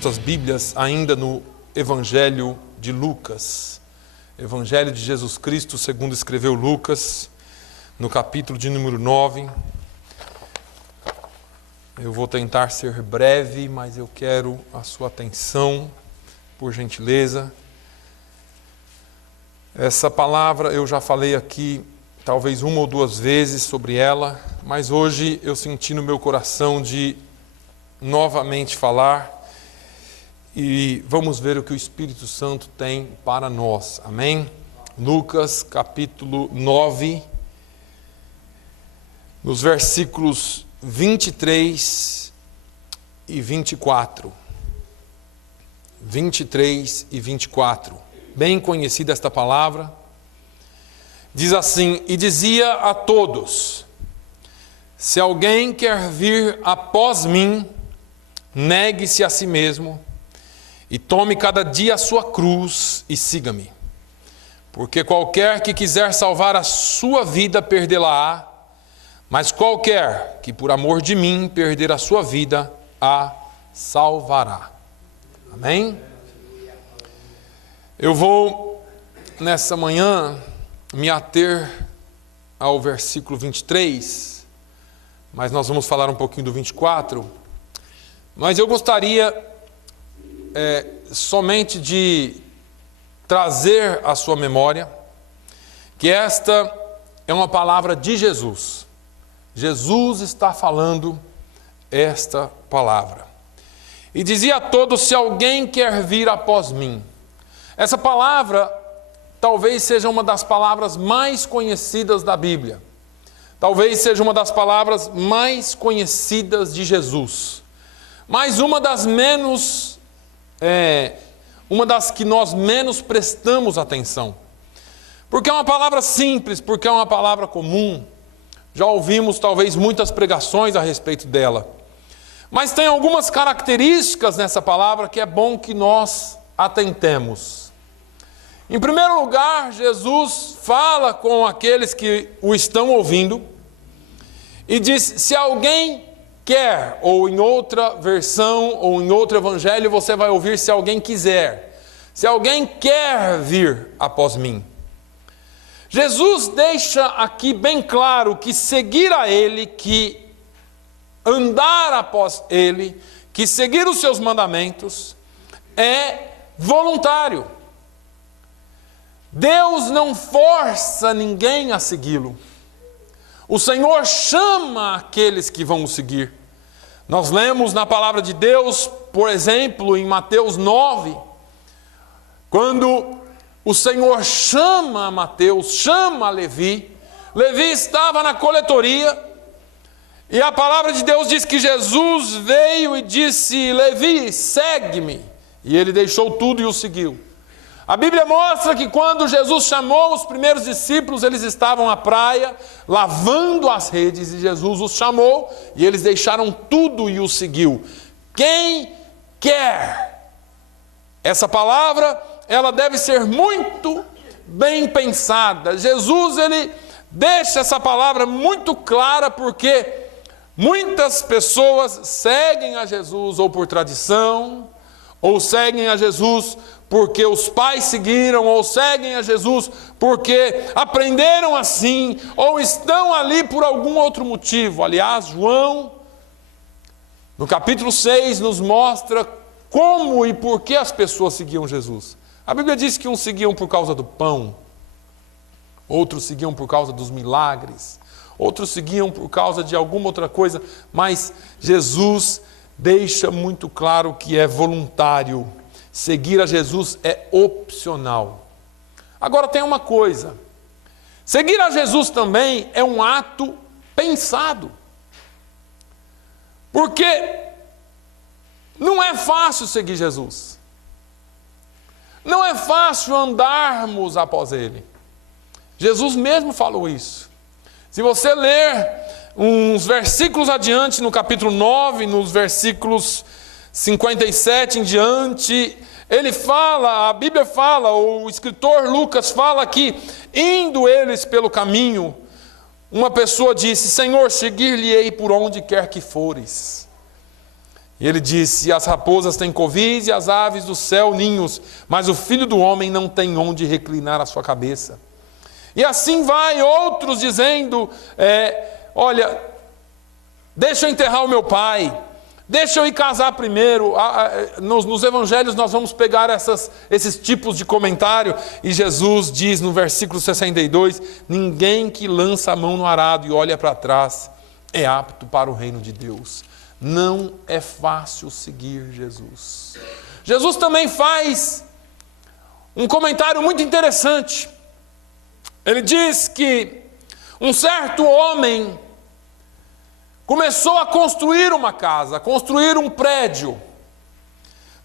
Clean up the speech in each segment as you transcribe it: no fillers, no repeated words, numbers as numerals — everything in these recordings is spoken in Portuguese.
Suas Bíblias ainda no Evangelho de Lucas. Evangelho de Jesus Cristo, segundo escreveu Lucas, no capítulo de número 9. Eu vou tentar ser breve, mas eu quero a sua atenção, por gentileza. Essa palavra eu já falei aqui, talvez uma ou duas vezes sobre ela, mas hoje eu senti no meu coração de novamente falar. E vamos ver o que o Espírito Santo tem para nós, amém? Lucas capítulo 9, nos versículos 23 e 24. 23 e 24. Bem conhecida esta palavra. Diz assim: e dizia a todos: se alguém quer vir após mim, negue-se a si mesmo, e tome cada dia a sua cruz e siga-me. Porque qualquer que quiser salvar a sua vida, perdê-la-á, mas qualquer que por amor de mim perder a sua vida, a salvará. Amém? Eu vou, nessa manhã, me ater ao versículo 23, mas nós vamos falar um pouquinho do 24. Mas eu gostaria somente de trazer à sua memória que esta é uma palavra de Jesus. Jesus está falando esta palavra. E dizia a todos: se alguém quer vir após mim. Essa palavra talvez seja uma das palavras mais conhecidas da Bíblia. Talvez seja uma das palavras mais conhecidas de Jesus. Mas uma das que nós menos prestamos atenção. Porque é uma palavra simples, porque é uma palavra comum. Já ouvimos talvez muitas pregações a respeito dela. Mas tem algumas características nessa palavra que é bom que nós atentemos. Em primeiro lugar, Jesus fala com aqueles que o estão ouvindo e diz: se alguém quer, ou em outra versão, ou em outro evangelho, você vai ouvir: se alguém quiser. Se alguém quer vir após mim. Jesus deixa aqui bem claro que seguir a Ele, que andar após Ele, que seguir os seus mandamentos, é voluntário. Deus não força ninguém a segui-lo. O Senhor chama aqueles que vão o seguir. Nós lemos na palavra de Deus, por exemplo, em Mateus 9, quando o Senhor chama a Mateus, chama a Levi. Levi estava na coletoria, e a palavra de Deus diz que Jesus veio e disse: Levi, segue-me. E ele deixou tudo e o seguiu. A Bíblia mostra que quando Jesus chamou os primeiros discípulos, eles estavam à praia, lavando as redes, e Jesus os chamou, e eles deixaram tudo e o seguiu. Quem quer? Essa palavra, ela deve ser muito bem pensada. Jesus, ele deixa essa palavra muito clara, porque muitas pessoas seguem a Jesus ou por tradição, ou seguem a Jesus porque os pais seguiram, ou seguem a Jesus porque aprenderam assim, ou estão ali por algum outro motivo. Aliás, João, no capítulo 6, nos mostra como e por que as pessoas seguiam Jesus. A Bíblia diz que uns seguiam por causa do pão, outros seguiam por causa dos milagres, outros seguiam por causa de alguma outra coisa, mas Jesus deixa muito claro que é voluntário. Seguir a Jesus é opcional. Agora tem uma coisa: seguir a Jesus também é um ato pensado. Porque não é fácil seguir Jesus. Não é fácil andarmos após Ele. Jesus mesmo falou isso. Se você ler uns versículos adiante, no capítulo 9, nos versículos 57 em diante, ele fala, a Bíblia fala, o escritor Lucas fala que, indo eles pelo caminho, uma pessoa disse: Senhor, seguir-lhe-ei por onde quer que fores. E ele disse: as raposas têm covis e as aves do céu ninhos, mas o Filho do Homem não tem onde reclinar a sua cabeça. E assim vai, outros dizendo, olha, deixa eu enterrar o meu pai, deixa eu ir casar primeiro. Nos evangelhos nós vamos pegar esses tipos de comentário, e Jesus diz no versículo 62, ninguém que lança a mão no arado e olha para trás é apto para o reino de Deus. Não é fácil seguir Jesus. Jesus também faz um comentário muito interessante. Ele diz que um certo homem começou a construir uma casa, a construir um prédio.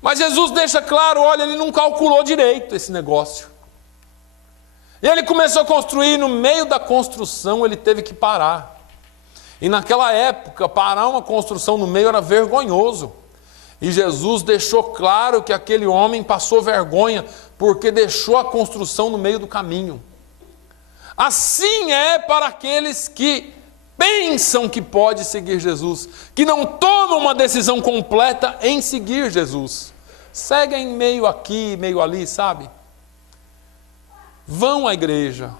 Mas Jesus deixa claro, olha, ele não calculou direito esse negócio. E ele começou a construir, no meio da construção ele teve que parar. E naquela época, parar uma construção no meio era vergonhoso. E Jesus deixou claro que aquele homem passou vergonha, porque deixou a construção no meio do caminho. Assim é para aqueles que pensam que pode seguir Jesus, que não tomam uma decisão completa em seguir Jesus. Seguem meio aqui, meio ali, sabe? Vão à igreja,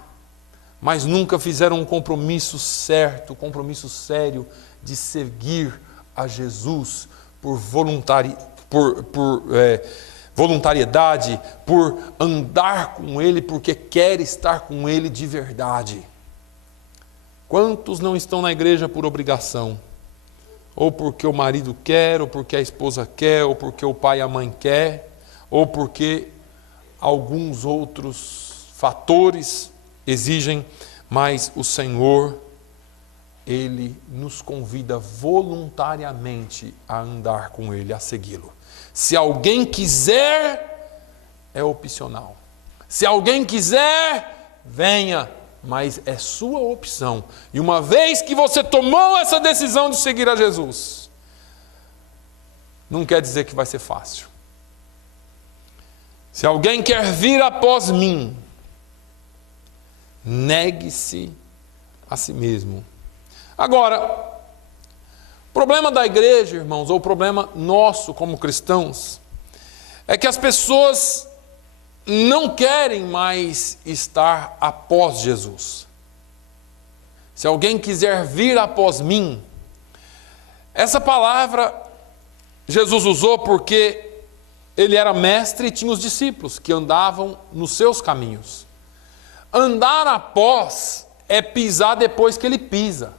mas nunca fizeram um compromisso certo, um compromisso sério de seguir a Jesus por voluntariedade, por andar com Ele, porque quer estar com Ele de verdade. Quantos não estão na igreja por obrigação? Ou porque o marido quer, ou porque a esposa quer, ou porque o pai e a mãe quer, ou porque alguns outros fatores exigem, mas o Senhor, Ele nos convida voluntariamente a andar com Ele, a segui-lo. Se alguém quiser, é opcional. Se alguém quiser, venha, mas é sua opção. E uma vez que você tomou essa decisão de seguir a Jesus, não quer dizer que vai ser fácil. Se alguém quer vir após mim, negue-se a si mesmo. Agora, o problema da igreja, irmãos, ou o problema nosso como cristãos, é que as pessoas não querem mais estar após Jesus. Se alguém quiser vir após mim, essa palavra Jesus usou porque ele era mestre e tinha os discípulos que andavam nos seus caminhos. Andar após é pisar depois que ele pisa.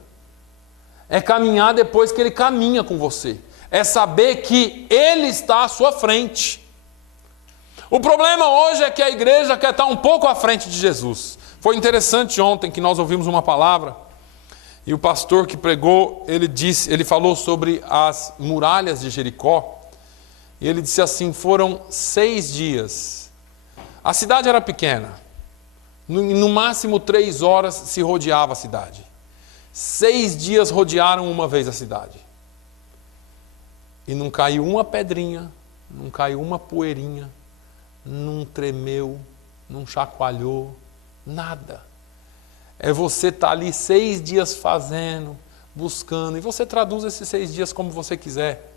É caminhar depois que ele caminha com você. É saber que ele está à sua frente. O problema hoje é que a igreja quer estar um pouco à frente de Jesus. Foi interessante ontem que nós ouvimos uma palavra e o pastor que pregou, ele falou sobre as muralhas de Jericó. E ele disse assim, foram 6 dias. A cidade era pequena. No máximo 3 horas se rodeava a cidade. 6 dias rodearam uma vez a cidade. E não caiu uma pedrinha, não caiu uma poeirinha, não tremeu, não chacoalhou, nada. É você estar ali 6 dias fazendo, buscando, e você traduz esses 6 dias como você quiser.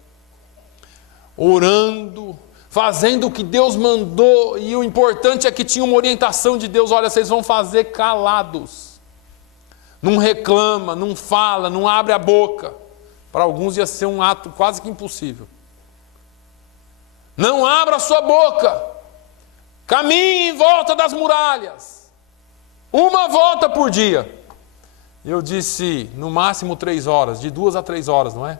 Orando, fazendo o que Deus mandou, e o importante é que tinha uma orientação de Deus, olha, vocês vão fazer calados. Não reclama, não fala, não abre a boca. Para alguns ia ser um ato quase que impossível. Não abra a sua boca. Caminhe em volta das muralhas. Uma volta por dia. Eu disse, no máximo 3 horas, de 2 a 3 horas, não é?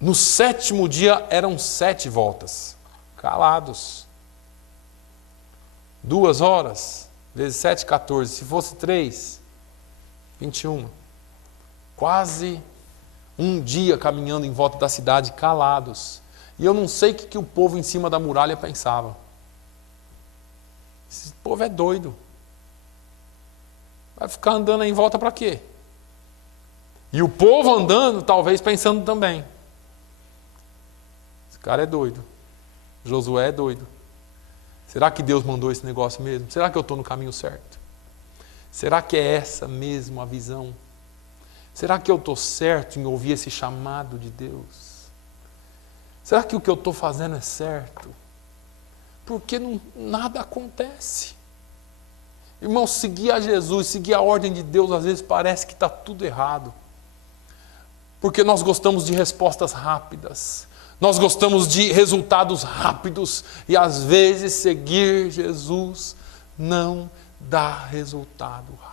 No 7º dia eram 7 voltas. Calados. 2 horas, vezes 7, 14. Se fosse 3, 21. Quase um dia caminhando em volta da cidade, calados. E eu não sei o que o povo em cima da muralha pensava. Esse povo é doido. Vai ficar andando aí em volta para quê? E o povo andando, talvez pensando também. Esse cara é doido. Josué é doido. Será que Deus mandou esse negócio mesmo? Será que eu estou no caminho certo? Será que é essa mesmo a visão? Será que eu estou certo em ouvir esse chamado de Deus? Será que o que eu estou fazendo é certo? Porque nada acontece. Irmão, seguir a Jesus, seguir a ordem de Deus, às vezes parece que está tudo errado. Porque nós gostamos de respostas rápidas. Nós gostamos de resultados rápidos. E às vezes seguir Jesus não dá resultado rápido.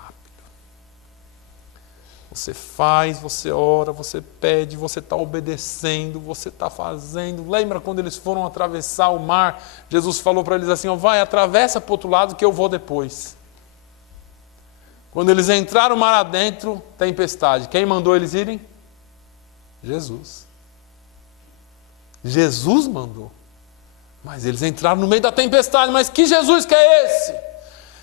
Você faz, você ora, você pede, você está obedecendo, você está fazendo. Lembra quando eles foram atravessar o mar? Jesus falou para eles assim, ó, vai, atravessa para o outro lado que eu vou depois. Quando eles entraram mar adentro, tempestade. Quem mandou eles irem? Jesus. Jesus mandou. Mas eles entraram no meio da tempestade. Mas que Jesus que é esse?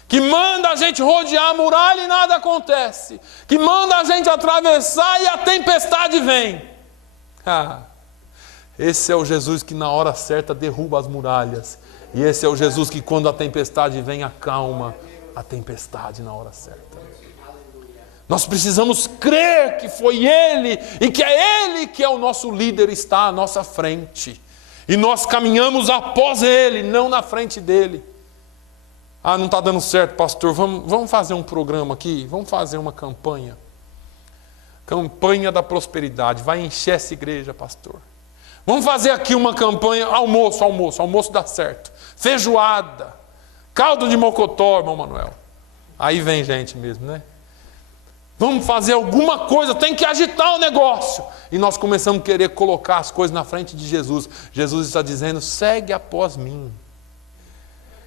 Que manda a gente rodear a muralha e nada acontece. Que manda a gente atravessar e a tempestade vem. Esse é o Jesus que na hora certa derruba as muralhas. E esse é o Jesus que quando a tempestade vem acalma a tempestade na hora certa. Nós precisamos crer que foi Ele e que é Ele que é o nosso líder, está à nossa frente. E nós caminhamos após Ele, não na frente dEle. Não está dando certo, pastor, vamos fazer um programa aqui, vamos fazer uma campanha. Campanha da prosperidade, vai encher essa igreja, pastor. Vamos fazer aqui uma campanha, almoço dá certo. Feijoada, caldo de mocotó, irmão Manuel. Aí vem gente mesmo, né? Vamos fazer alguma coisa, tem que agitar o negócio. E nós começamos a querer colocar as coisas na frente de Jesus. Jesus está dizendo, segue após mim.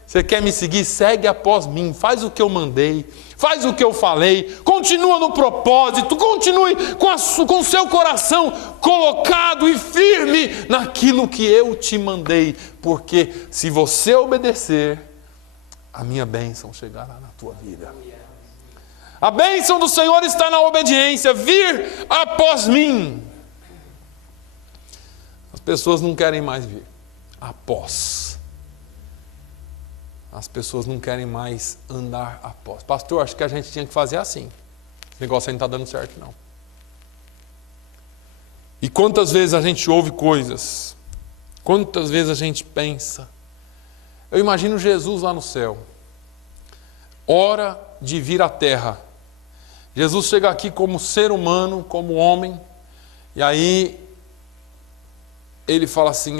Você quer me seguir? Segue após mim. Faz o que eu mandei. Faz o que eu falei. Continua no propósito. Continue com o seu coração colocado e firme naquilo que eu te mandei. Porque se você obedecer, a minha bênção chegará na tua vida. A bênção do Senhor está na obediência. Vir após mim. As pessoas não querem mais vir após. As pessoas não querem mais andar após. Pastor, acho que a gente tinha que fazer assim. Esse negócio aí não está dando certo, não. E quantas vezes a gente ouve coisas, quantas vezes a gente pensa. Eu imagino Jesus lá no céu. Hora de vir à terra. Jesus chega aqui como ser humano, como homem. E aí, ele fala assim,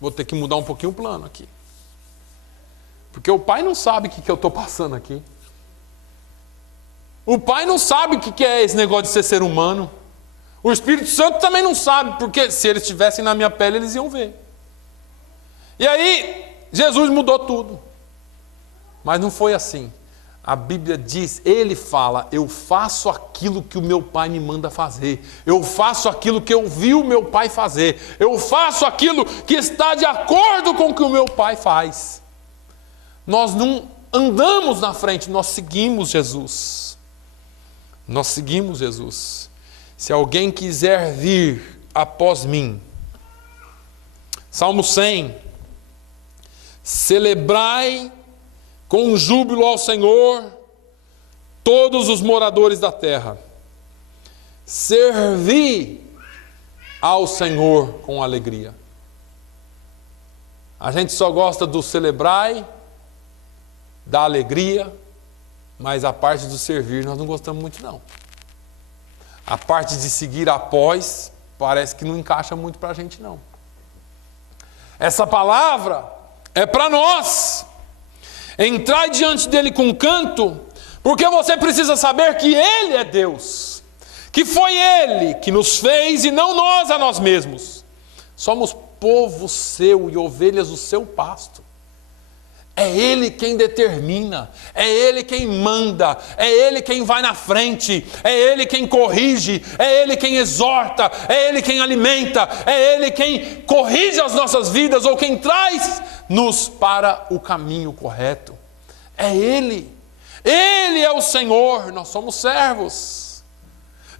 vou ter que mudar um pouquinho o plano aqui. Porque o pai não sabe o que eu estou passando aqui. O pai não sabe o que é esse negócio de ser humano. O Espírito Santo também não sabe, porque se eles estivessem na minha pele, eles iam ver. E aí, Jesus mudou tudo. Mas não foi assim. A Bíblia diz, ele fala, eu faço aquilo que o meu pai me manda fazer. Eu faço aquilo que eu vi o meu pai fazer. Eu faço aquilo que está de acordo com o que o meu pai faz. Nós não andamos na frente, nós seguimos Jesus. Nós seguimos Jesus. Se alguém quiser vir após mim. Salmo 100. Celebrai com júbilo ao Senhor todos os moradores da terra. Servi ao Senhor com alegria. A gente só gosta do celebrai, da alegria, mas a parte do servir nós não gostamos muito não. A parte de seguir após parece que não encaixa muito para a gente não. Essa palavra é para nós. Entrai diante dele com canto, porque você precisa saber que ele é Deus, que foi ele que nos fez e não nós a nós mesmos. Somos povo seu e ovelhas do seu pasto. É Ele quem determina, é Ele quem manda, é Ele quem vai na frente, é Ele quem corrige, é Ele quem exorta, é Ele quem alimenta, é Ele quem corrige as nossas vidas ou quem traz-nos para o caminho correto. É Ele é o Senhor, nós somos servos.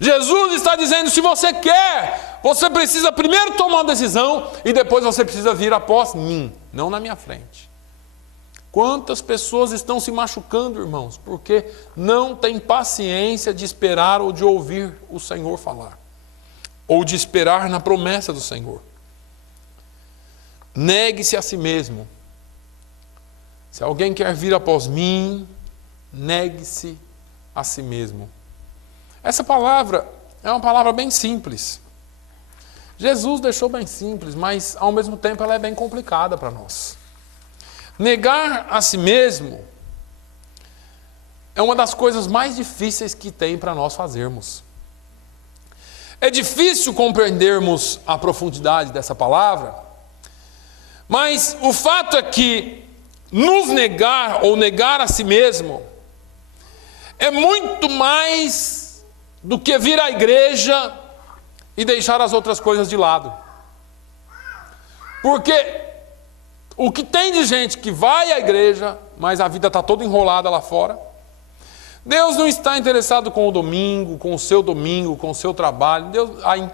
Jesus está dizendo, se você quer, você precisa primeiro tomar uma decisão e depois você precisa vir após mim, não na minha frente. Quantas pessoas estão se machucando, irmãos, porque não têm paciência de esperar ou de ouvir o Senhor falar, ou de esperar na promessa do Senhor. Negue-se a si mesmo. Se alguém quer vir após mim, negue-se a si mesmo. Essa palavra é uma palavra bem simples. Jesus deixou bem simples, mas ao mesmo tempo ela é bem complicada para nós. Negar a si mesmo é uma das coisas mais difíceis que tem para nós fazermos. É difícil compreendermos a profundidade dessa palavra, mas o fato é que nos negar ou negar a si mesmo é muito mais do que vir à igreja e deixar as outras coisas de lado. Porque o que tem de gente que vai à igreja, mas a vida está toda enrolada lá fora. Deus não está interessado com o domingo, com o seu trabalho.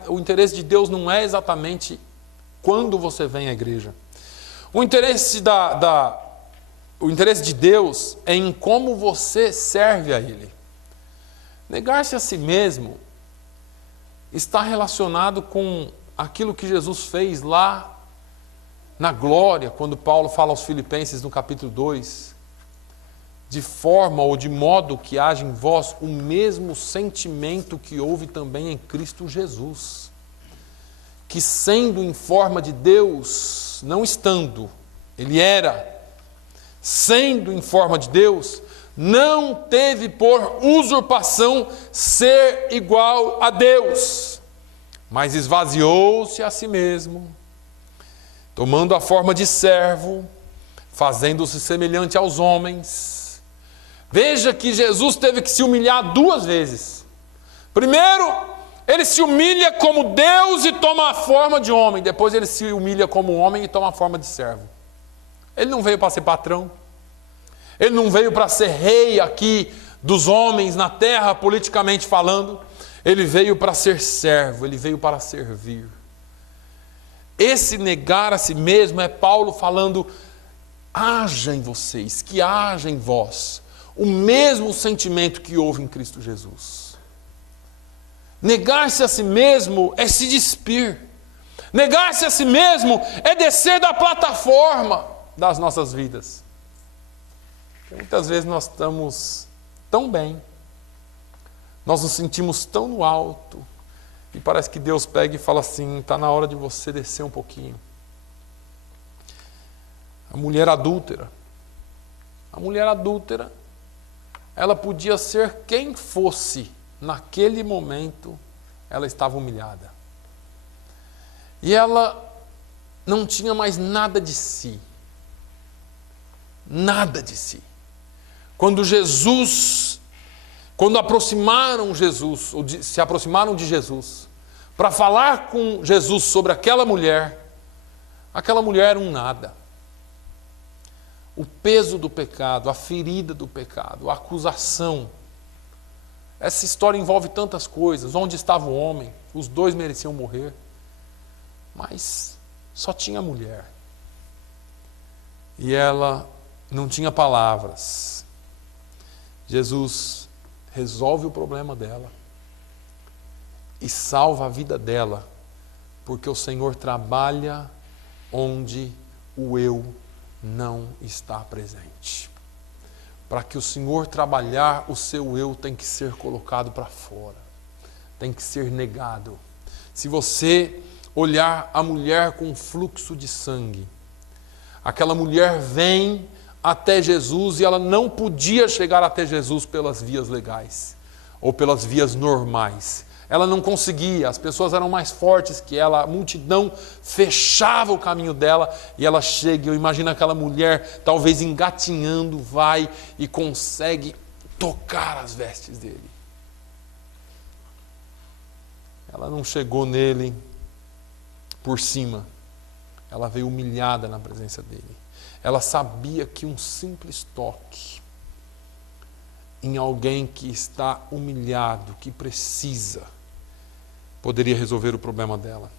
O interesse de Deus não é exatamente quando você vem à igreja. O interesse de Deus é em como você serve a Ele. Negar-se a si mesmo está relacionado com aquilo que Jesus fez lá na glória, quando Paulo fala aos Filipenses no capítulo 2, de forma ou de modo que haja em vós o mesmo sentimento que houve também em Cristo Jesus, que sendo em forma de Deus, não estando, ele era, sendo em forma de Deus, não teve por usurpação ser igual a Deus, mas esvaziou-se a si mesmo, tomando a forma de servo, fazendo-se semelhante aos homens. Veja que Jesus teve que se humilhar 2 vezes. Primeiro, ele se humilha como Deus e toma a forma de homem. Depois ele se humilha como homem e toma a forma de servo. Ele não veio para ser patrão. Ele não veio para ser rei aqui dos homens na terra, politicamente falando. Ele veio para ser servo, ele veio para servir. Esse negar a si mesmo é Paulo falando: haja em vocês, que haja em vós o mesmo sentimento que houve em Cristo Jesus. Negar-se a si mesmo é se despir. Negar-se a si mesmo é descer da plataforma das nossas vidas. Porque muitas vezes nós estamos tão bem, nós nos sentimos tão no alto, e parece que Deus pega e fala assim: está na hora de você descer um pouquinho. A mulher adúltera, ela podia ser quem fosse, naquele momento ela estava humilhada. E ela não tinha mais nada de si. Nada de si. Quando aproximaram Jesus, ou se aproximaram de Jesus, para falar com Jesus sobre aquela mulher era um nada. O peso do pecado, a ferida do pecado, a acusação. Essa história envolve tantas coisas. Onde estava o homem? Os 2 mereciam morrer. Mas só tinha a mulher. E ela não tinha palavras. Jesus resolve o problema dela e salva a vida dela, porque o Senhor trabalha onde o eu não está presente. Para que o Senhor trabalhar, o seu eu tem que ser colocado para fora, tem que ser negado. Se você olhar a mulher com fluxo de sangue, aquela mulher vem até Jesus e ela não podia chegar até Jesus pelas vias legais ou pelas vias normais. Ela não conseguia, as pessoas eram mais fortes que ela, a multidão fechava o caminho dela e ela chega. Eu imagino aquela mulher, talvez engatinhando, vai e consegue tocar as vestes dele. Ela não chegou nele por cima, ela veio humilhada na presença dele. Ela sabia que um simples toque em alguém que está humilhado, que precisa, poderia resolver o problema dela.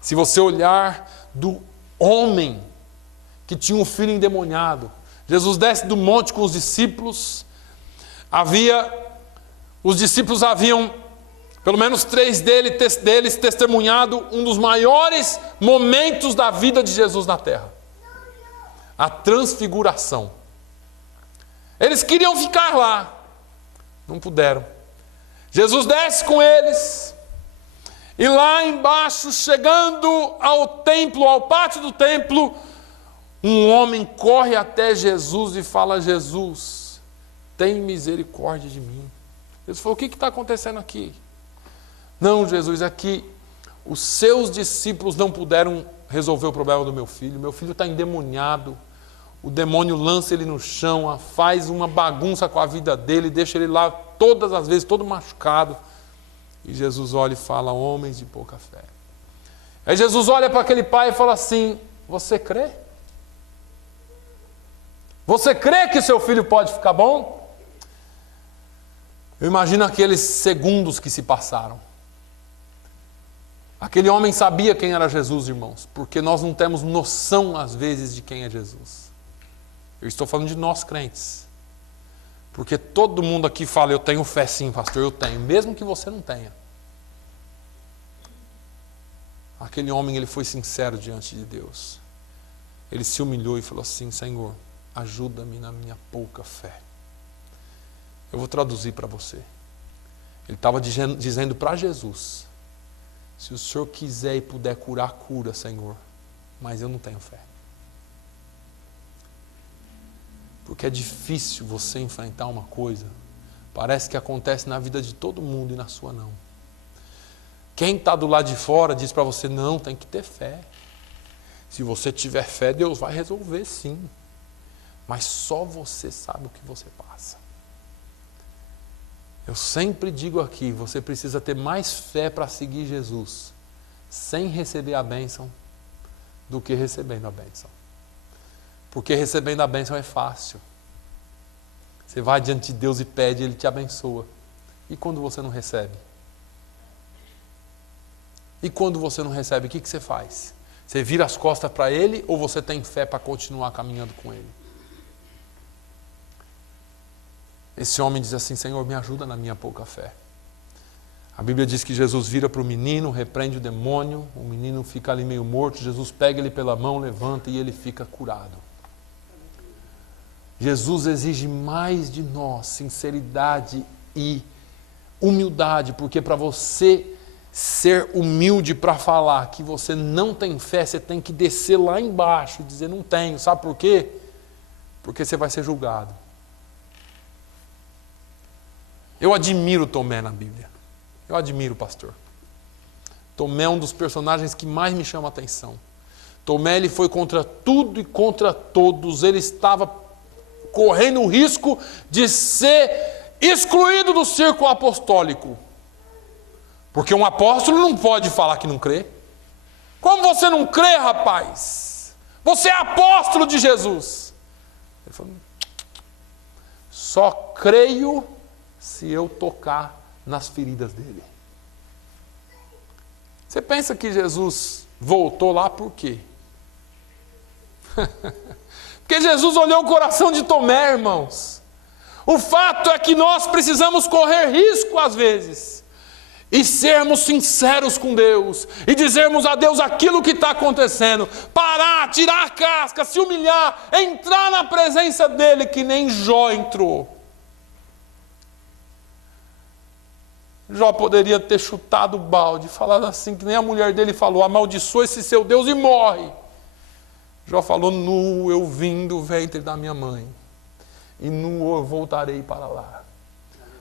Se você olhar do homem que tinha um filho endemoniado, Jesus desce do monte com os discípulos, os discípulos haviam Pelo menos 3 deles testemunhado um dos maiores momentos da vida de Jesus na terra. A transfiguração. Eles queriam ficar lá, não puderam. Jesus desce com eles, e lá embaixo, chegando ao templo, ao pátio do templo, um homem corre até Jesus e fala: Jesus, tem misericórdia de mim. Jesus falou: o que está acontecendo aqui? Não, Jesus, é que os seus discípulos não puderam resolver o problema do meu filho está endemoniado, o demônio lança ele no chão, faz uma bagunça com a vida dele, deixa ele lá todas as vezes, todo machucado. E Jesus olha e fala: homens de pouca fé. Aí Jesus olha para aquele pai e fala assim: você crê? Você crê que seu filho pode ficar bom? Eu imagino aqueles segundos que se passaram. Aquele homem sabia quem era Jesus, irmãos, porque nós não temos noção, às vezes, de quem é Jesus. Eu estou falando de nós crentes. Porque todo mundo aqui fala: eu tenho fé sim, pastor, eu tenho, mesmo que você não tenha. Aquele homem, ele foi sincero diante de Deus. Ele se humilhou e falou assim: Senhor, ajuda-me na minha pouca fé. Eu vou traduzir para você. Ele estava dizendo para Jesus: se o Senhor quiser e puder curar, cura, Senhor, mas eu não tenho fé. Porque é difícil você enfrentar uma coisa, parece que acontece na vida de todo mundo e na sua não. Quem está do lado de fora diz para você: não, tem que ter fé. Se você tiver fé, Deus vai resolver sim. Mas só você sabe o que você passa. Eu sempre digo aqui, você precisa ter mais fé para seguir Jesus, sem receber a bênção, do que recebendo a bênção. Porque recebendo a bênção é fácil. Você vai diante de Deus e pede, Ele te abençoa. E quando você não recebe? E quando você não recebe, o que você faz? Você vira as costas para Ele ou você tem fé para continuar caminhando com Ele? Esse homem diz assim: Senhor, me ajuda na minha pouca fé. A Bíblia diz que Jesus vira para o menino, repreende o demônio, o menino fica ali meio morto, Jesus pega ele pela mão, levanta e ele fica curado. Jesus exige mais de nós, sinceridade e humildade, porque para você ser humilde para falar que você não tem fé, você tem que descer lá embaixo e dizer: não tenho. Sabe por quê? Porque você vai ser julgado. Eu admiro Tomé na Bíblia. Eu admiro, pastor. Tomé é um dos personagens que mais me chama a atenção. Tomé, ele foi contra tudo e contra todos. Ele estava correndo o risco de ser excluído do círculo apostólico. Porque um apóstolo não pode falar que não crê. Como você não crê, rapaz? Você é apóstolo de Jesus. Ele falou: só creio se eu tocar nas feridas dele. Você pensa que Jesus voltou lá por quê? Porque Jesus olhou o coração de Tomé, irmãos. O fato é que nós precisamos correr risco às vezes e sermos sinceros com Deus e dizermos a Deus aquilo que está acontecendo, parar, tirar a casca, se humilhar, entrar na presença dele que nem Jó entrou. Jó poderia ter chutado o balde, falado assim que nem a mulher dele falou: amaldiçoa esse seu Deus e morre. Jó falou: nu eu vim do ventre da minha mãe, e nu eu voltarei para lá.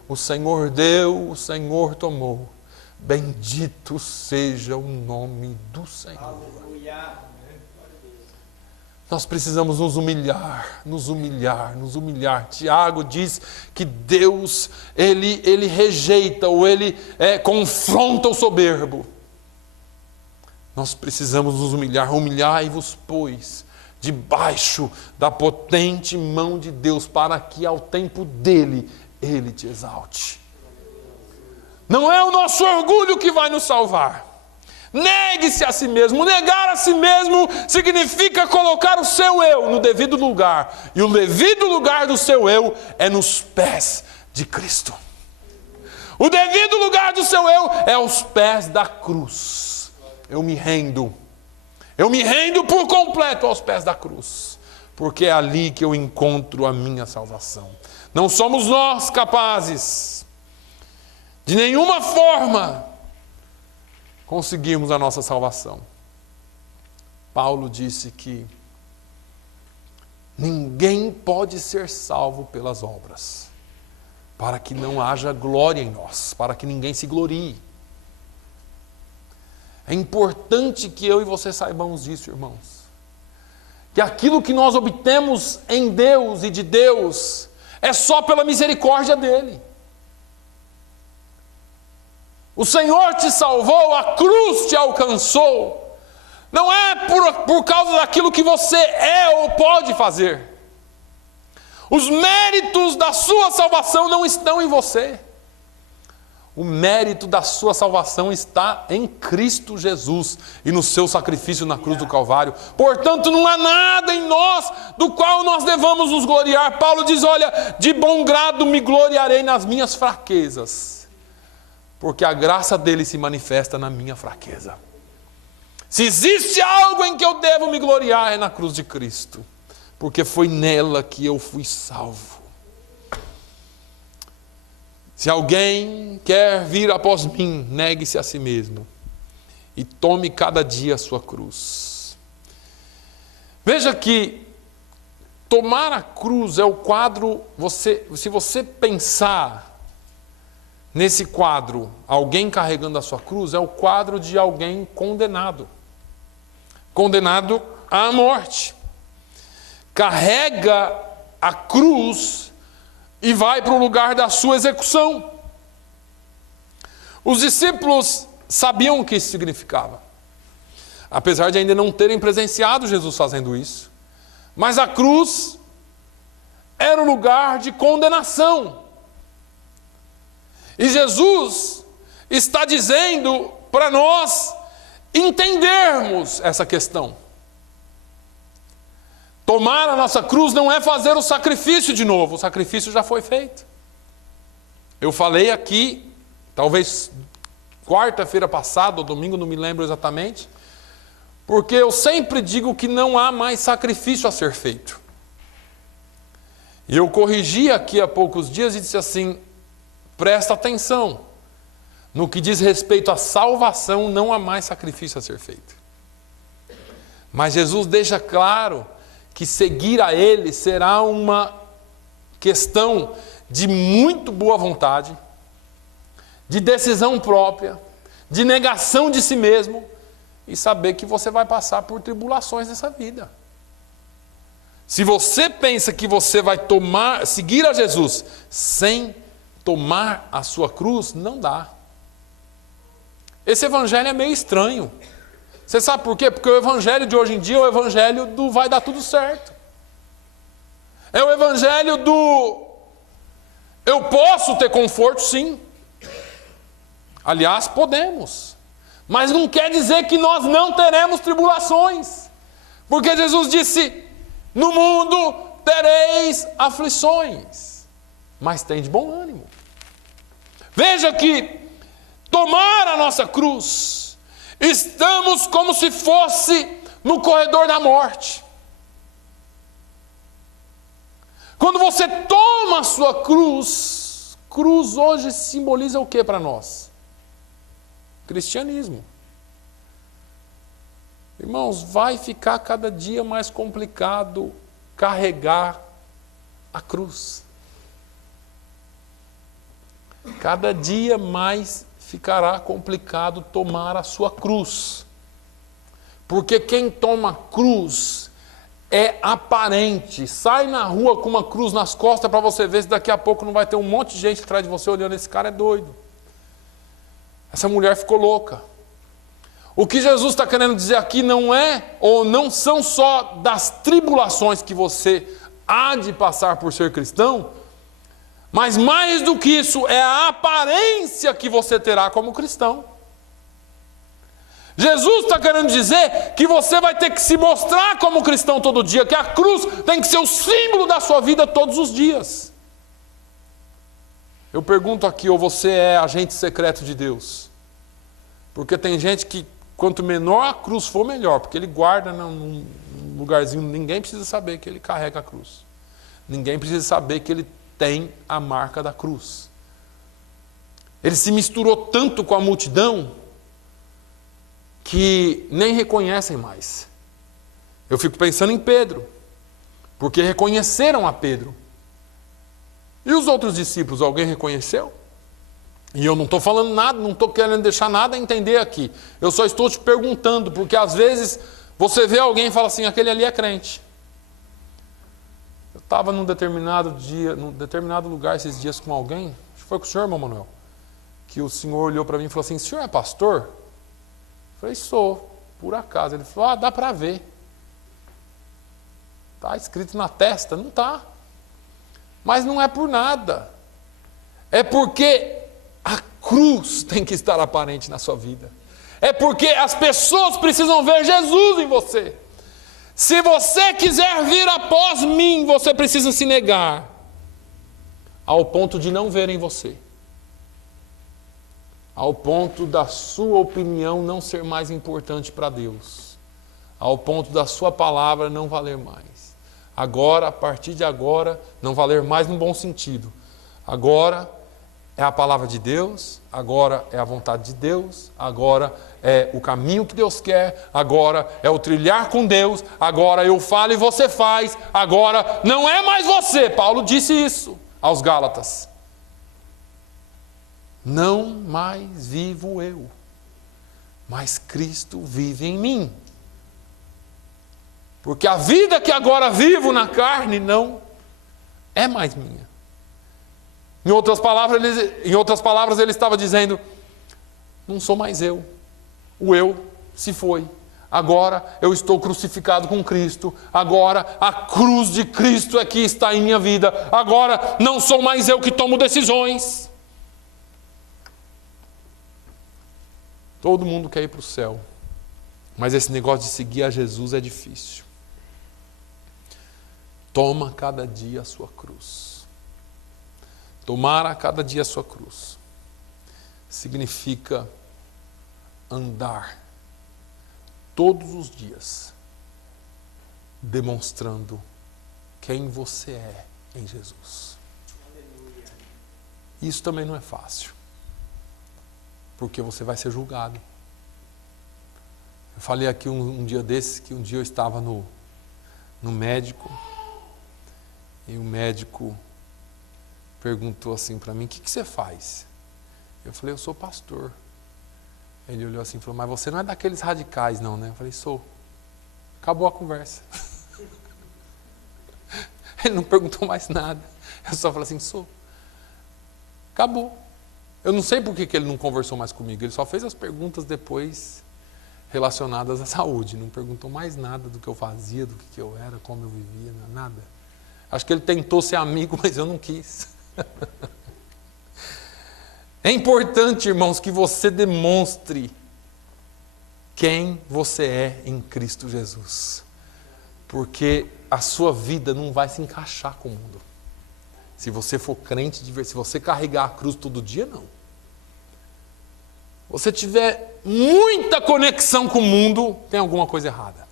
O Senhor deu, o Senhor tomou. Bendito seja o nome do Senhor. Aleluia. Nós precisamos nos humilhar, nos humilhar, nos humilhar. Tiago diz que Deus, ele rejeita ou ele confronta o soberbo. Nós precisamos nos humilhar. Humilhai-vos, pois, debaixo da potente mão de Deus, para que ao tempo dele, ele te exalte. Não é o nosso orgulho que vai nos salvar. Negue-se a si mesmo. Negar a si mesmo significa colocar o seu eu no devido lugar. E o devido lugar do seu eu é nos pés de Cristo. O devido lugar do seu eu é aos pés da cruz. Eu me rendo. Eu me rendo por completo aos pés da cruz. Porque é ali que eu encontro a minha salvação. Não somos nós capazes, de nenhuma forma, conseguirmos a nossa salvação. Paulo disse que ninguém pode ser salvo pelas obras, para que não haja glória em nós, para que ninguém se glorie. É importante que eu e você saibamos disso, irmãos. Que aquilo que nós obtemos em Deus e de Deus é só pela misericórdia dele. O Senhor te salvou, a cruz te alcançou. Não é por causa daquilo que você é ou pode fazer. Os méritos da sua salvação não estão em você. O mérito da sua salvação está em Cristo Jesus e no seu sacrifício na cruz do Calvário. Portanto, não há nada em nós do qual nós devamos nos gloriar. Paulo diz, olha, de bom grado me gloriarei nas minhas fraquezas, porque a graça dele se manifesta na minha fraqueza. Se existe algo em que eu devo me gloriar é na cruz de Cristo, porque foi nela que eu fui salvo. Se alguém quer vir após mim, negue-se a si mesmo e tome cada dia a sua cruz. Veja que tomar a cruz é o quadro, se você pensar nesse quadro, alguém carregando a sua cruz, é o quadro de alguém condenado. Condenado à morte. Carrega a cruz e vai para o lugar da sua execução. Os discípulos sabiam o que isso significava, apesar de ainda não terem presenciado Jesus fazendo isso. Mas a cruz era o lugar de condenação. E Jesus está dizendo para nós entendermos essa questão. Tomar a nossa cruz não é fazer o sacrifício de novo, o sacrifício já foi feito. Eu falei aqui, talvez quarta-feira passada, ou domingo, não me lembro exatamente, porque eu sempre digo que não há mais sacrifício a ser feito. E eu corrigi aqui há poucos dias e disse assim, presta atenção, no que diz respeito à salvação, não há mais sacrifício a ser feito. Mas Jesus deixa claro que seguir a Ele será uma questão de muito boa vontade, de decisão própria, de negação de si mesmo e saber que você vai passar por tribulações nessa vida. Se você pensa que você vai seguir a Jesus sem tomar a sua cruz, não dá. Esse evangelho é meio estranho. Você sabe por quê? Porque o evangelho de hoje em dia é o evangelho do vai dar tudo certo. É o evangelho do eu posso ter conforto, sim. Aliás, podemos. Mas não quer dizer que nós não teremos tribulações. Porque Jesus disse, no mundo tereis aflições, mas tem de bom ânimo. Veja que tomar a nossa cruz, estamos como se fosse no corredor da morte. Quando você toma a sua cruz, cruz hoje simboliza o que para nós? Cristianismo. Irmãos, vai ficar cada dia mais complicado carregar a cruz. Cada dia mais ficará complicado tomar a sua cruz. Porque quem toma cruz é aparente. Sai na rua com uma cruz nas costas para você ver se daqui a pouco não vai ter um monte de gente atrás de você olhando, esse cara é doido. Essa mulher ficou louca. O que Jesus está querendo dizer aqui não é, ou não são só das tribulações que você há de passar por ser cristão, mas mais do que isso, é a aparência que você terá como cristão. Jesus está querendo dizer que você vai ter que se mostrar como cristão todo dia, que a cruz tem que ser o símbolo da sua vida todos os dias. Eu pergunto aqui, ou você é agente secreto de Deus? Porque tem gente que, quanto menor a cruz for, melhor, porque ele guarda num lugarzinho, ninguém precisa saber que ele carrega a cruz. Ninguém precisa saber que ele tem a marca da cruz. Ele se misturou tanto com a multidão que nem reconhecem mais. Eu fico pensando em Pedro, porque reconheceram a Pedro. E os outros discípulos, alguém reconheceu? E eu não estou falando nada, não estou querendo deixar nada a entender aqui. Eu só estou te perguntando, porque às vezes você vê alguém e fala assim, aquele ali é crente. Eu estava num determinado lugar esses dias com alguém, acho que foi com o senhor, irmão Manuel, que o senhor olhou para mim e falou assim, o senhor é pastor? Eu falei, sou, por acaso. Ele falou, dá para ver. Está escrito na testa? Não está. Mas não é por nada. É porque a cruz tem que estar aparente na sua vida. É porque as pessoas precisam ver Jesus em você. Se você quiser vir após mim, você precisa se negar ao ponto de não verem você. Ao ponto da sua opinião não ser mais importante para Deus. Ao ponto da sua palavra não valer mais. Agora, a partir de agora, não valer mais no bom sentido. Agora é a palavra de Deus, agora é a vontade de Deus, agora é o caminho que Deus quer, agora é o trilhar com Deus, agora eu falo e você faz, agora não é mais você. Paulo disse isso aos Gálatas. Não mais vivo eu, mas Cristo vive em mim. Porque a vida que agora vivo na carne não é mais minha. Em outras palavras, ele estava dizendo, não sou mais eu. O eu se foi. Agora eu estou crucificado com Cristo. Agora a cruz de Cristo é que está em minha vida. Agora não sou mais eu que tomo decisões. Todo mundo quer ir para o céu. Mas esse negócio de seguir a Jesus é difícil. Toma cada dia a sua cruz. Tomar a cada dia a sua cruz significa andar todos os dias demonstrando quem você é em Jesus. Isso também não é fácil, porque você vai ser julgado. Eu falei aqui um dia desses que um dia eu estava no médico e o médico perguntou assim para mim, o que você faz? Eu falei, eu sou pastor. Ele olhou assim e falou, mas você não é daqueles radicais não, né? Eu falei, sou. Acabou a conversa. Ele não perguntou mais nada. Eu só falei assim, sou. Acabou. Eu não sei por que ele não conversou mais comigo. Ele só fez as perguntas depois relacionadas à saúde. Não perguntou mais nada do que eu fazia, do que eu era, como eu vivia, nada. Acho que ele tentou ser amigo, mas eu não quis. É importante, irmãos, que você demonstre quem você é em Cristo Jesus. Porque a sua vida não vai se encaixar com o mundo. Se você for crente de verdade, se você carregar a cruz todo dia, não. Você tiver muita conexão com o mundo, tem alguma coisa errada.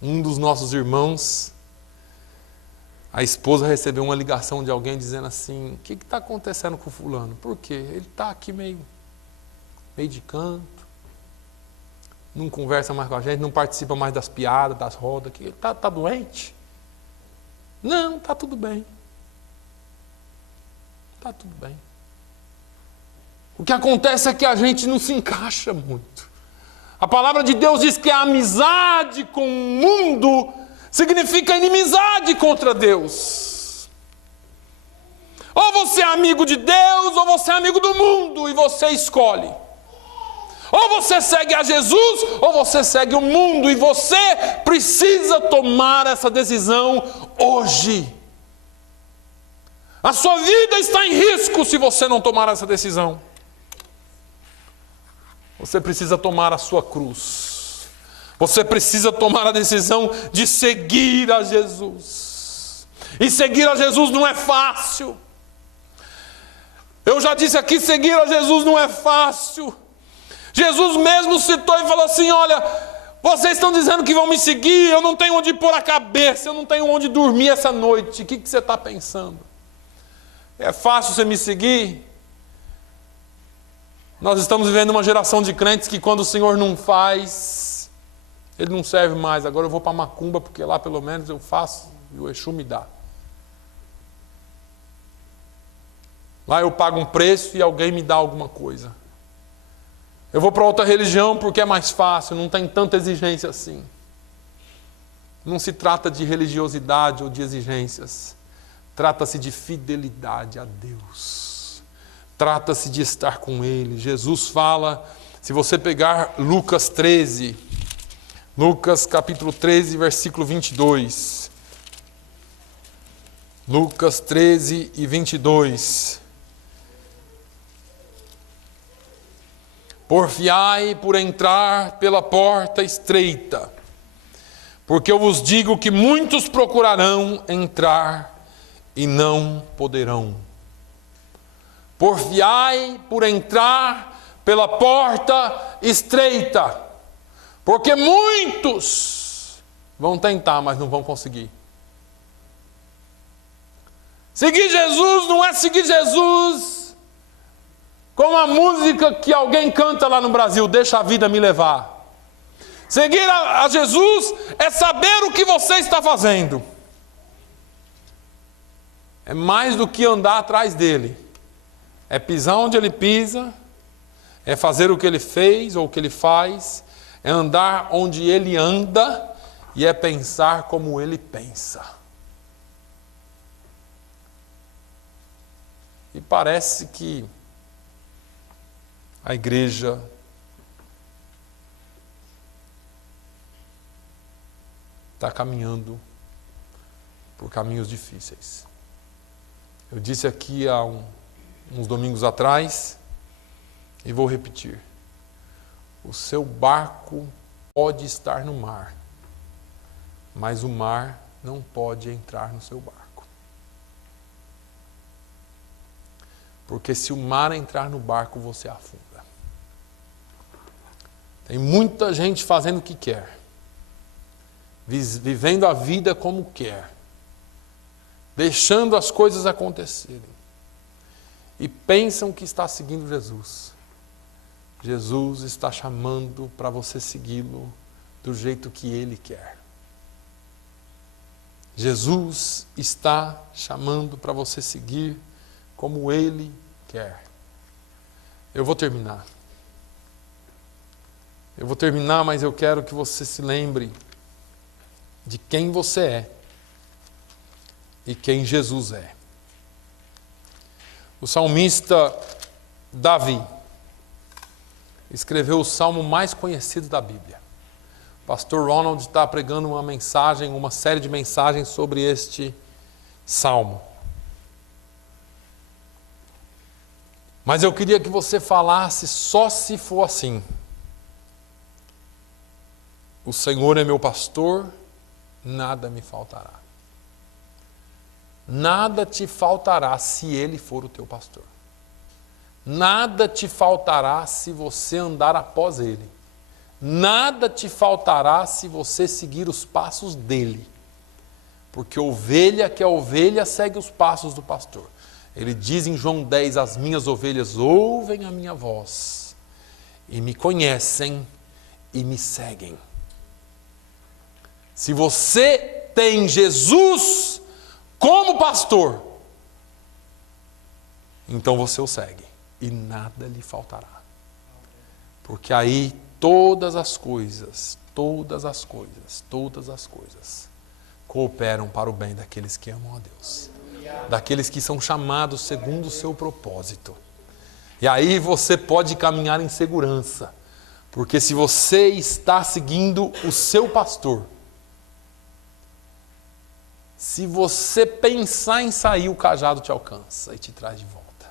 Um dos nossos irmãos, a esposa recebeu uma ligação de alguém dizendo assim, o que está acontecendo com o fulano? Por quê? Ele está aqui meio de canto, não conversa mais com a gente, não participa mais das piadas, das rodas. Ele está doente? Não, está tudo bem. Está tudo bem. O que acontece é que a gente não se encaixa muito. A palavra de Deus diz que a amizade com o mundo significa inimizade contra Deus. Ou você é amigo de Deus, ou você é amigo do mundo, e você escolhe. Ou você segue a Jesus, ou você segue o mundo, e você precisa tomar essa decisão hoje. A sua vida está em risco se você não tomar essa decisão. Você precisa tomar a sua cruz. Você precisa tomar a decisão de seguir a Jesus. E seguir a Jesus não é fácil. Eu já disse aqui, seguir a Jesus não é fácil. Jesus mesmo citou e falou assim: olha, vocês estão dizendo que vão me seguir, eu não tenho onde pôr a cabeça, eu não tenho onde dormir essa noite. O que você está pensando? É fácil você me seguir? Nós estamos vivendo uma geração de crentes que quando o Senhor não faz, Ele não serve mais. Agora eu vou para macumba, porque lá pelo menos eu faço e o Exu me dá. Lá eu pago um preço e alguém me dá alguma coisa. Eu vou para outra religião porque é mais fácil, não tem tanta exigência assim. Não se trata de religiosidade ou de exigências. Trata-se de fidelidade a Deus. Trata-se de estar com Ele. Jesus fala, se você pegar Lucas 13, Lucas capítulo 13, versículo 22. Lucas 13 e 22. Porfiai por entrar pela porta estreita, porque eu vos digo que muitos procurarão entrar e não poderão. Porfiai por entrar pela porta estreita, porque muitos vão tentar, mas não vão conseguir. Seguir Jesus não é seguir Jesus como a música que alguém canta lá no Brasil, deixa a vida me levar. Seguir a Jesus é saber o que você está fazendo. É mais do que andar atrás dele. É pisar onde ele pisa, é fazer o que ele fez ou o que ele faz, é andar onde ele anda e é pensar como ele pensa. E parece que a igreja está caminhando por caminhos difíceis. Eu disse aqui há uns domingos atrás, e vou repetir: o seu barco pode estar no mar, mas o mar não pode entrar no seu barco. Porque se o mar entrar no barco, você afunda. Tem muita gente fazendo o que quer, vivendo a vida como quer, deixando as coisas acontecerem, e pensam que está seguindo Jesus. Jesus está chamando para você segui-lo do jeito que Ele quer. Jesus está chamando para você seguir como Ele quer. Eu vou terminar. Mas eu quero que você se lembre de quem você é e quem Jesus é. O salmista Davi escreveu o salmo mais conhecido da Bíblia. O pastor Ronald está pregando uma série de mensagens sobre este salmo. Mas eu queria que você falasse só se for assim: o Senhor é meu pastor, nada me faltará. Nada te faltará se Ele for o teu pastor. Nada te faltará se você andar após Ele. Nada te faltará se você seguir os passos dEle. Porque ovelha que é ovelha segue os passos do pastor. Ele diz em João 10, as minhas ovelhas ouvem a minha voz, e me conhecem e me seguem. Se você tem Jesus como pastor, então você o segue e nada lhe faltará. Porque aí todas as coisas cooperam para o bem daqueles que amam a Deus, daqueles que são chamados segundo o seu propósito. E aí você pode caminhar em segurança, porque se você está seguindo o seu pastor, se você pensar em sair, o cajado te alcança e te traz de volta.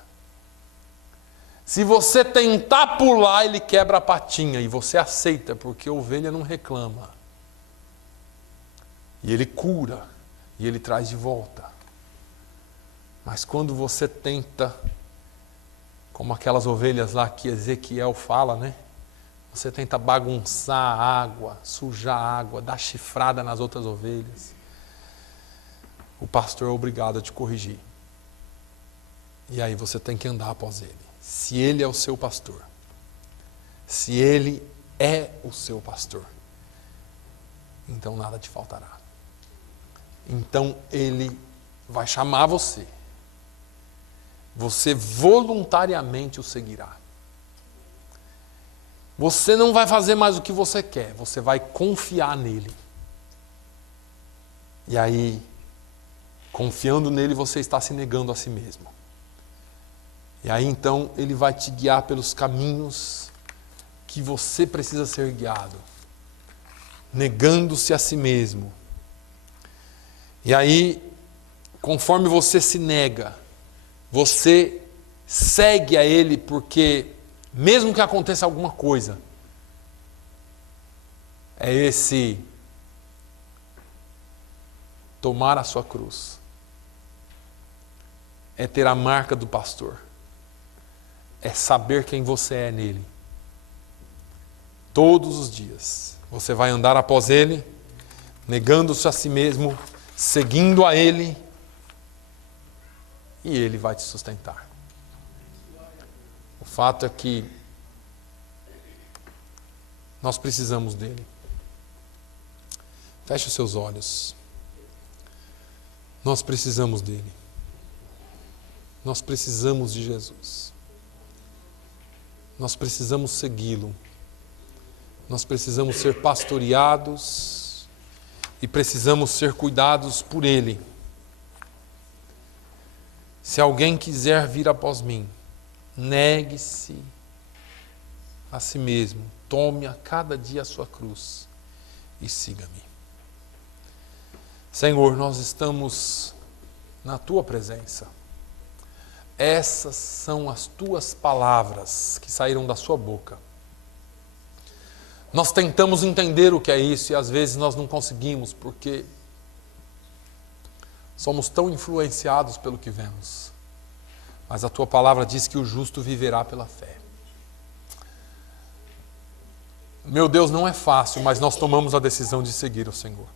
Se você tentar pular, ele quebra a patinha e você aceita, porque a ovelha não reclama. E ele cura, e Ele traz de volta. Mas quando você tenta, como aquelas ovelhas lá que Ezequiel fala, né? Você tenta bagunçar a água, sujar a água, dar chifrada nas outras ovelhas, o pastor é obrigado a te corrigir. E aí você tem que andar após Ele. Se Ele é o seu pastor, se Ele é o seu pastor, então nada te faltará. Então Ele vai chamar você. Você voluntariamente o seguirá. Você não vai fazer mais o que você quer, você vai confiar nele. E aí, confiando nele, você está se negando a si mesmo. E aí então Ele vai te guiar pelos caminhos que você precisa ser guiado, negando-se a si mesmo. E aí, conforme você se nega, você segue a Ele, porque mesmo que aconteça alguma coisa, é esse tomar a sua cruz, é ter a marca do pastor, é saber quem você é nele. Todos os dias você vai andar após Ele, negando-se a si mesmo, seguindo a Ele, e Ele vai te sustentar. O fato é que nós precisamos dele. Feche os seus olhos. Nós precisamos dele. Nós precisamos de Jesus. Nós precisamos segui-lo. Nós precisamos ser pastoreados e precisamos ser cuidados por Ele. Se alguém quiser vir após mim, negue-se a si mesmo, tome a cada dia a sua cruz e siga-me. Senhor, nós estamos na Tua presença. Essas são as Tuas palavras que saíram da Sua boca. Nós tentamos entender o que é isso e às vezes nós não conseguimos, porque somos tão influenciados pelo que vemos. Mas a Tua palavra diz que o justo viverá pela fé. Meu Deus, não é fácil, mas nós tomamos a decisão de seguir o Senhor.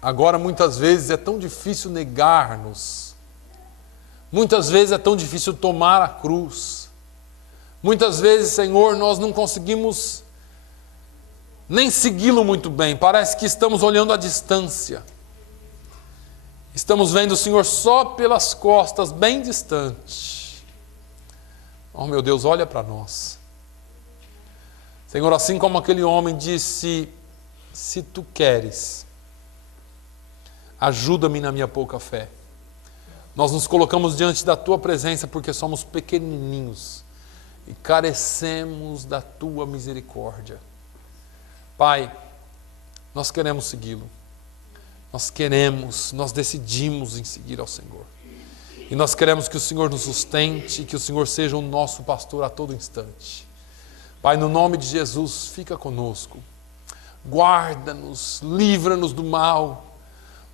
Agora, muitas vezes é tão difícil negar-nos. Muitas vezes é tão difícil tomar a cruz. Muitas vezes, Senhor, nós não conseguimos nem segui-lo muito bem. Parece que estamos olhando à distância. Estamos vendo o Senhor só pelas costas, bem distante. Oh, meu Deus, olha para nós. Senhor, assim como aquele homem disse, se Tu queres, ajuda-me na minha pouca fé. Nós nos colocamos diante da Tua presença porque somos pequenininhos e carecemos da Tua misericórdia. Pai, nós queremos segui-lo. Nós decidimos em seguir ao Senhor. E nós queremos que o Senhor nos sustente, que o Senhor seja o nosso pastor a todo instante. Pai, no nome de Jesus, fica conosco. Guarda-nos, livra-nos do mal.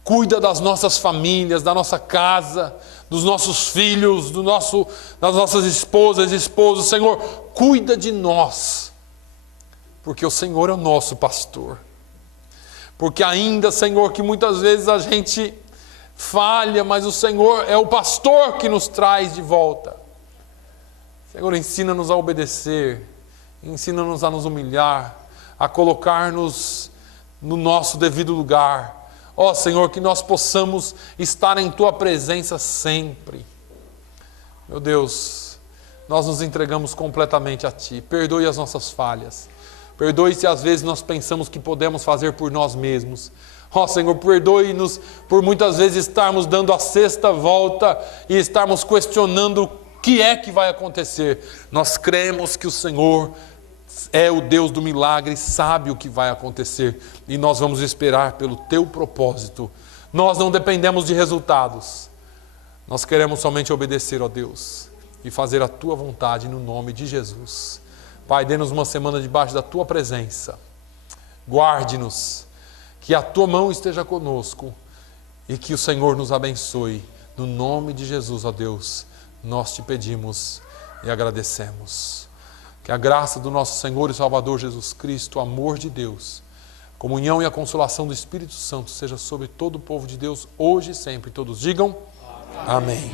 Cuida das nossas famílias, da nossa casa, dos nossos filhos, das nossas esposas e esposos. Senhor, cuida de nós, porque o Senhor é o nosso pastor. Porque ainda, Senhor, que muitas vezes a gente falha, mas o Senhor é o pastor que nos traz de volta. Senhor, ensina-nos a obedecer, ensina-nos a nos humilhar, a colocar-nos no nosso devido lugar. Ó Senhor, que nós possamos estar em Tua presença sempre. Meu Deus, nós nos entregamos completamente a Ti. Perdoe as nossas falhas. Perdoe se às vezes nós pensamos que podemos fazer por nós mesmos. Ó Senhor, perdoe-nos por muitas vezes estarmos dando a sexta volta e estarmos questionando o que é que vai acontecer. Nós cremos que o Senhor é o Deus do milagre, sabe o que vai acontecer e nós vamos esperar pelo Teu propósito. Nós não dependemos de resultados. Nós queremos somente obedecer, ó Deus, e fazer a Tua vontade no nome de Jesus. Pai, dê-nos uma semana debaixo da Tua presença. Guarde-nos, que a Tua mão esteja conosco e que o Senhor nos abençoe. No nome de Jesus, ó Deus, nós te pedimos e agradecemos. Que a graça do nosso Senhor e Salvador Jesus Cristo, o amor de Deus, a comunhão e a consolação do Espírito Santo seja sobre todo o povo de Deus, hoje e sempre. Todos digam amém.